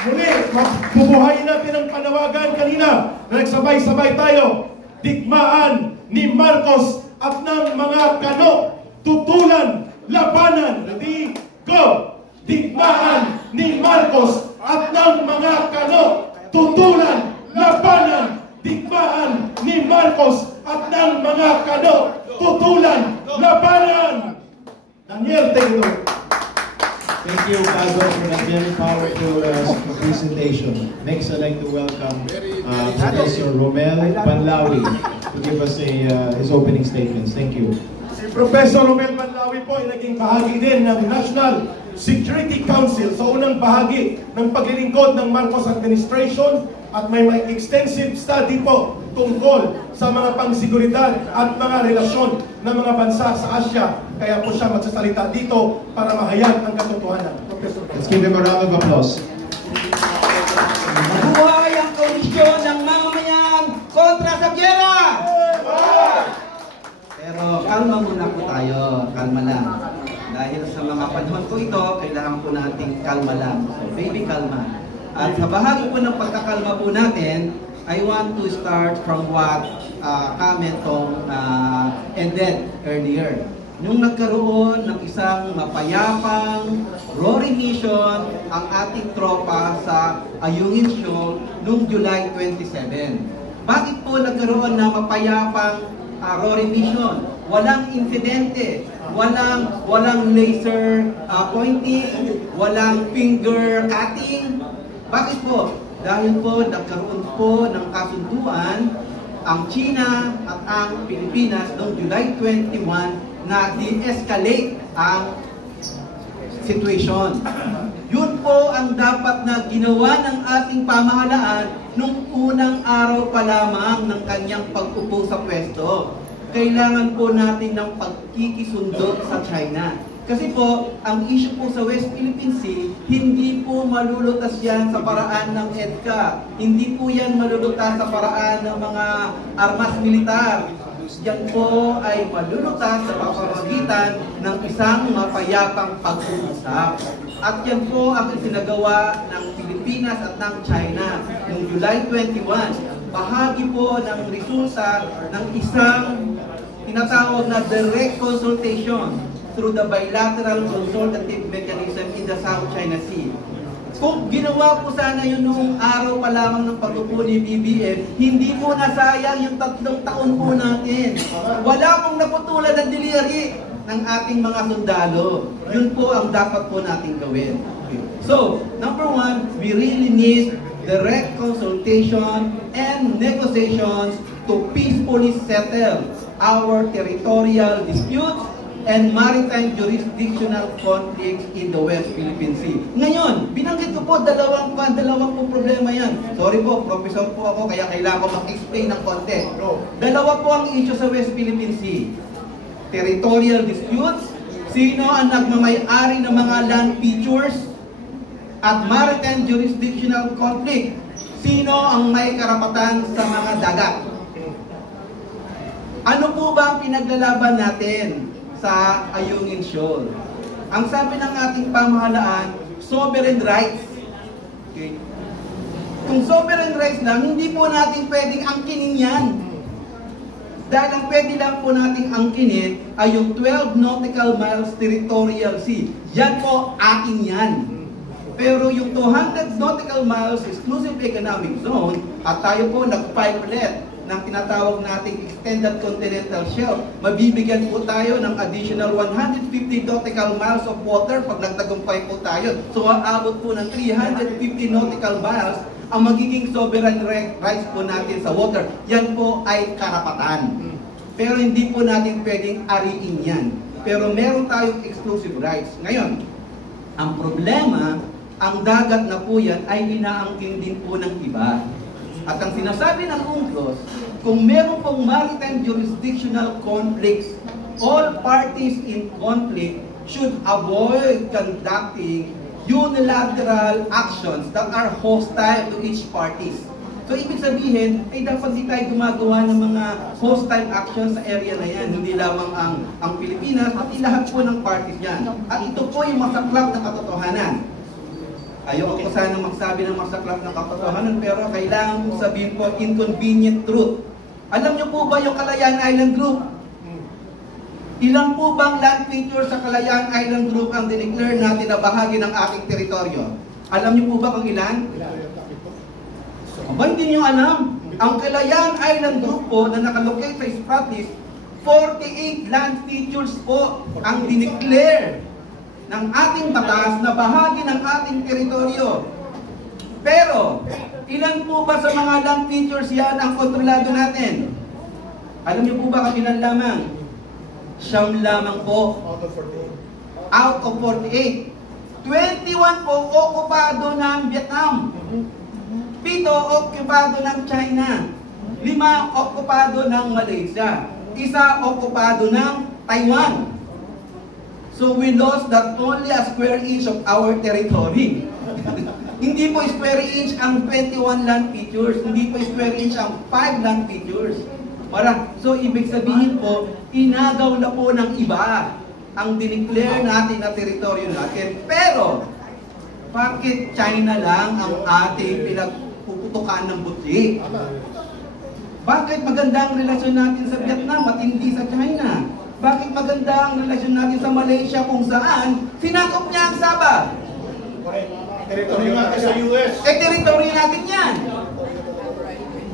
Muli, bubuhayin natin ang panawagan kanina na nagsabay-sabay tayo. Digmaan ni Marcos at ng mga kano. Tutulan, labanan. Ready? Go! Digmaan ni Marcos at ng mga kano. Tutulan, labanan. Digmaan ni Marcos at ng mga kano. Tutulan, labanan. Daniel, take it over. Thank you, Bago, for that very powerful presentation. Next, I'd like to welcome Professor Romel Panlawi to give us his opening statements. Thank you. Si Professor Romel Panlawi po ay naging bahagi din ng National Security Council sa unang bahagi ng paglilingkod ng Marcos Administration at may extensive study po tungkol sa mga pangsiguridad at mga relasyon ng mga bansa sa Asia. Kaya po siya magsasalita dito para mahayag ang katotohanan. Professor, let's give him a round of applause. Mabuhay ang komisyon ng mamamayan kontra sa giyera! Pero kalma muna po tayo, kalma lang. Dahil sa mga panahon po ito, kailangan po nating kalma lang. So, baby, kalma. At sa bahagi po ng pagkakalma po natin, I want to start from what Kamentong ended earlier. Nung nagkaroon ng isang mapayapang roaring mission ang ating tropa sa Ayungin Shoal noong July 27. Bakit po nagkaroon ng mapayapang roaring mission? Walang insidente, walang laser pointing, walang finger cutting. Bakit po? Dahil po nagkaroon po ng kasunduan ang China at ang Pilipinas noong July 21 na de-escalate ang situation. Yun po ang dapat na ginawa ng ating pamahalaan nung unang araw pa lamang ng kanyang pag-upo sa pwesto. Kailangan po natin ng pagkikisundo sa China. Kasi po, ang issue po sa West Philippine Sea, hindi po malulutas yan sa paraan ng EDCA. Hindi po yan malulutas sa paraan ng mga armas militar. Yan po ay malulutas sa pamamagitan ng isang mapayapang pag-uusap. At yan po ang isinagawa ng Pilipinas at ng China noong July 21. Bahagi po ng resulta ng isang tinatawag na direct consultation through the bilateral consultative mechanism in the South China Sea. Kung ginawa po sana yun noong araw pa lamang ng pag-upo ni BBM, hindi po nasayang yung 3 taon po natin. Wala pong naputulan ng diliri ng ating mga sundalo. Yun po ang dapat po natin gawin. So, number 1, we really need direct consultation and negotiations to peacefully settle our territorial disputes and maritime jurisdictional conflicts in the West Philippine Sea. Ngayon, binanggit ko po dalawang problema yan. Sorry po, professor po ako, kaya kailangan ko mag-explain ng konti. Dalawa po ang issue sa West Philippine Sea. Territorial disputes, sino ang nagmamay-ari ng mga land features, at maritime jurisdictional conflict, sino ang may karapatan sa mga dagat. Ano po ba ang pinaglalaban natin sa Ayungin Shoal? Ang sabi ng ating pamahalaan, sovereign rights. Okay. Kung sovereign rights lang, hindi po natin pwedeng angkinin yan. Dahil ang pwede lang po nating angkinin ay yung 12 nautical miles territorial sea. Yan po, atin yan. Pero yung 200 nautical miles exclusive economic zone, at tayo po nag-file ulit ng tinatawag nating extended continental shelf, mabibigyan po tayo ng additional 150 nautical miles of water pag nagtagumpay po tayo. So, aabot po ng 350 nautical miles ang magiging sovereign rights po natin sa water. Yan po ay karapatan. Pero hindi po natin pwedeng ariin yan. Pero meron tayong exclusive rights. Ngayon, ang problema, ang dagat na po yan ay inaangkin din po ng iba. At ang sinasabi ng UNCLOS, kung meron pong maritime jurisdictional conflicts, all parties in conflict should avoid conducting unilateral actions that are hostile to each parties. So, ibig sabihin, ay dapat di tayo gumagawa ng mga hostile actions sa area na yan. Hindi lamang ang Pilipinas, pati lahat po ng parties yan. At ito po yung masaklap na katotohanan. Ayoko ko sana magsabi ng masaklap na katotohanan, pero kailangan kong sabihin po inconvenient truth. Alam niyo po ba yung Kalayaan Island Group? Ilang po bang land feature sa Kalayaan Island Group ang dineclare natin na bahagi ng ating teritoryo? Alam niyo po ba kung ilan? Aba, hindi niyo alam. Ang Kalayaan Island Group po na nakalocate sa Spratlys, 48 land features po ang dineclare ng ating batas na bahagi ng ating teritoryo. Pero, ilan po ba sa mga land features yan ang kontrolado natin? Alam niyo po ba kung ilan lamang? 9 lamang po. Out of 48. 21 po okupado ng Vietnam. 7 okupado ng China. 5 okupado ng Malaysia. 1 okupado ng Taiwan. So we lost not only a square inch of our territory. Hindi po square inch ang 21 land features. Hindi po square inch ang 5 land features. So ibig sabihin po, inagaw na po ng iba ang dineclare natin na teritoryo natin. Pero, bakit China lang ang ating pinagpuputukan ng butsi? Bakit maganda ang relasyon natin sa Vietnam at hindi sa China? Bakit maganda ang relasyon natin sa Malaysia kung saan sinakop niya ang Sabah? Teritoryo natin sa US. Teritoryo natin yan.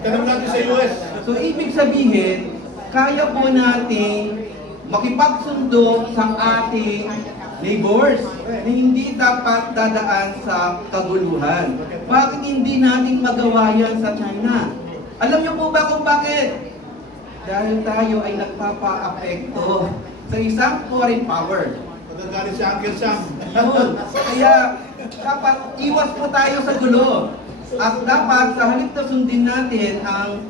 Tanong natin sa US. So, ibig sabihin, kaya po natin makipagsundo sa ating neighbors na hindi dapat dadaan sa kaguluhan. Bakit hindi natin magawa yan sa China? Alam niyo po ba kung bakit? Dahil tayo ay nagpapa-apekto sa isang foreign power. Magagalit si Uncle Sam. Yun. Kaya dapat iwas po tayo sa gulo. At dapat sa halip na sundin natin ang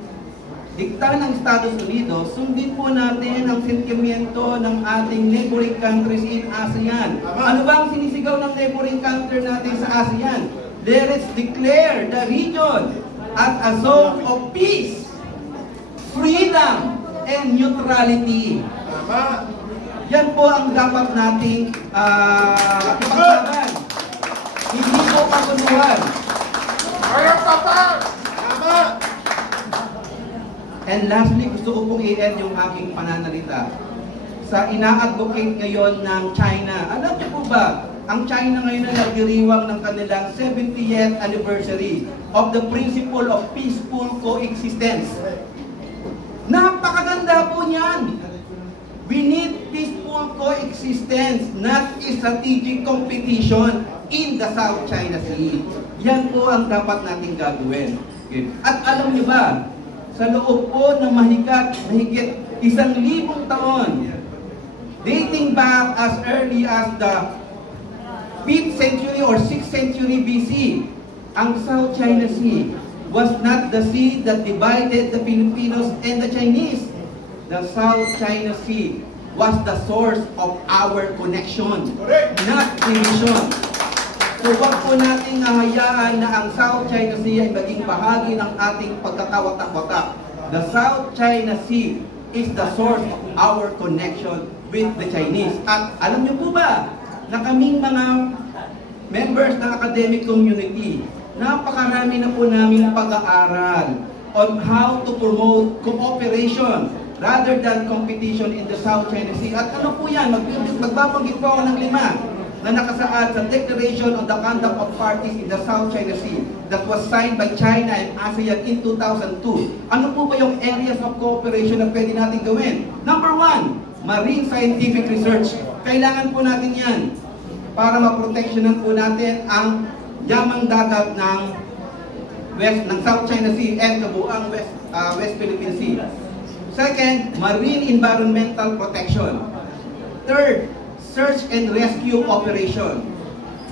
dikta ng Estados Unidos, sundin po natin ang sentimiento ng ating neighboring countries in ASEAN. Ano ba ang sinisigaw ng neighboring country natin sa ASEAN? Let us declare the region as a zone of peace, freedom, and neutrality. Tama. Yan po ang dapat nating ipaglaban. Hindi po paguluhan. Tama. And lastly, gusto ko pong i-end yung aking pananalita sa ina-advocate ngayon ng China. Alam niyo po ba, ang China ngayon na nagdiriwang ng kanilang 70th anniversary of the principle of peaceful coexistence. Napakaganda po niyan. We need peaceful coexistence, not strategic competition in the South China Sea. Yan po ang dapat nating gagawin. At alam niyo ba, sa loob po ng mahigit 1,000 taon, dating back as early as the 5th century or 6th century BC, ang South China Sea was not the sea that divided the Filipinos and the Chinese. The South China Sea was the source of our connection, not division. So wag po natin nahayaan na ang South China Sea ay maging bahagi ng ating pagkakawatak-watak. The South China Sea is the source of our connection with the Chinese. At alam niyo po ba, na kaming mga members ng academic community, napakarami na po namin pag-aaral on how to promote cooperation rather than competition in the South China Sea. At ano po yan? Magbabanggit po ako ng 5 na nakasaad sa Declaration on the Conduct of Parties in the South China Sea that was signed by China and ASEAN in 2002. Ano po ba yung areas of cooperation na pwede natin gawin? Number 1, marine scientific research. Kailangan po natin yan para maproteksyonan po natin ang yamang dagat ng South China Sea and kabuang West Philippine Sea. Second, marine environmental protection. Third, search and rescue operation.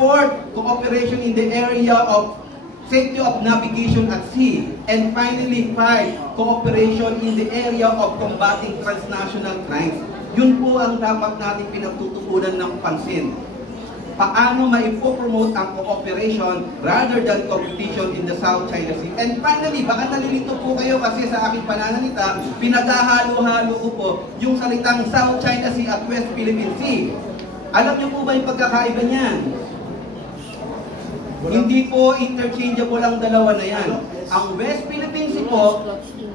Fourth, cooperation in the area of safety of navigation at sea. And finally, 5, cooperation in the area of combating transnational crimes. Yun po ang dapat natin pinagtutuunan ng pansin. Paano maipopromote ang cooperation rather than competition in the South China Sea. And finally, baka nalilito po kayo kasi sa aking pananalita, pinaghahalo-halo ko po yung salitang South China Sea at West Philippine Sea. Alam niyo po ba yung pagkakaiba niyan? Hindi po interchangeable ang dalawa na yan. Ang West Philippine Sea po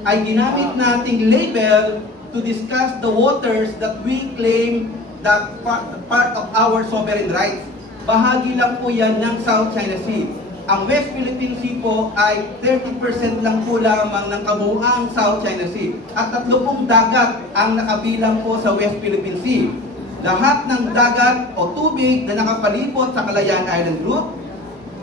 ay ginamit nating label to discuss the waters that we claim that part of our sovereign rights. Bahagi lang po yan ng South China Sea. Ang West Philippine Sea po ay 30% lang po lamang ng kabuuang South China Sea. At 30 dagat ang nakabilang po sa West Philippine Sea. Lahat ng dagat o tubig na nakapalibot sa Kalayaan Island Group,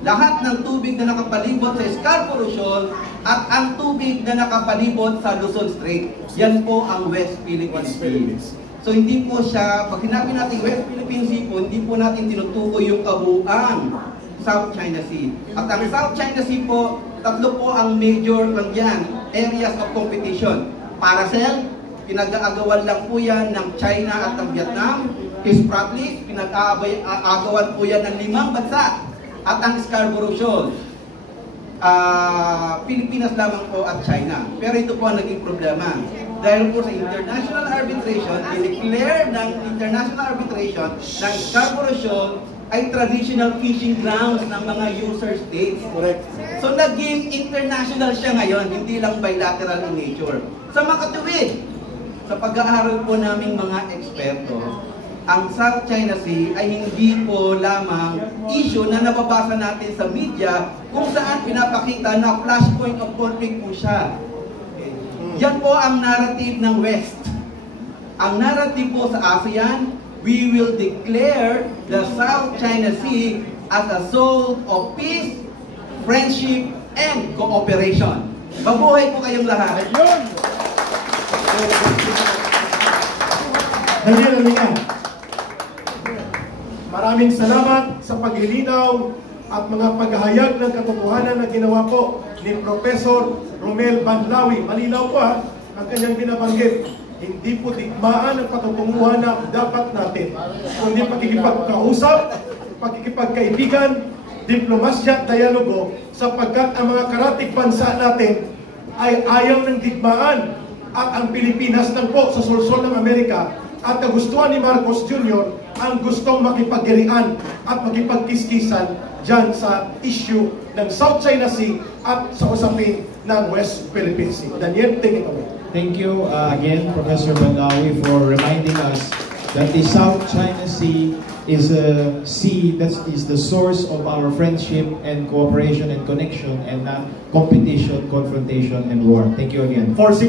lahat ng tubig na nakapalibot sa Scarborough Shoal, at ang tubig na nakapalibot sa Luzon Strait. Yan po ang West Philippine Sea. So hindi po siya, pag sinabi natin West Philippine Sea po, hindi po natin tinutukoy yung kabuuan South China Sea. At ang South China Sea po, tatlo po ang major lang yan, areas of competition. Paracel, pinag-aagawan lang po yan ng China at ng Vietnam. Spratlys, pinag-aagawan po yan ng 5 bansa. At ang Scarborough Shoal, Pilipinas lamang po at China. Pero ito po ang naging problema. Dahil po sa international arbitration, dineclare ng international arbitration ng Scarborough Shoal ay traditional fishing grounds ng mga user states. Correct. So naging international siya ngayon, hindi lang bilateral in nature. Sa makatuwid, sa pag-aaral po naming mga eksperto, ang South China Sea ay hindi po lamang issue na nababasa natin sa media kung saan pinapakita na flashpoint of conflict po siya. Yan po ang narrative ng West. Ang narrative po sa ASEAN, we will declare the South China Sea as a zone of peace, friendship, and cooperation. Mabuhay po kayong lahat. Maraming salamat sa paglilinaw at mga paghahayag ng katotohanan na ginawa po ni Professor Romel Panlawi. Malinaw po ang kanyang binabanggit. Hindi po digmaan ang patutunguhan na dapat natin, kundi pakikipagkausap, pakikipagkaibigan, diplomasya at dialogo, sapagkat ang mga karatig bansa natin ay ayaw ng digmaan at ang Pilipinas lang po sa sulsol ng Amerika at kagustuhan ni Marcos Jr. ang gustong makipagirian at makipagkiskisan dyan sa issue ng South China Sea at sa usapin ng West Philippine Sea. Daniel, take it away. Thank you again, Professor Panlawi, for reminding us that the South China Sea is a sea that is the source of our friendship and cooperation and connection, and not competition, confrontation, and war. Thank you again.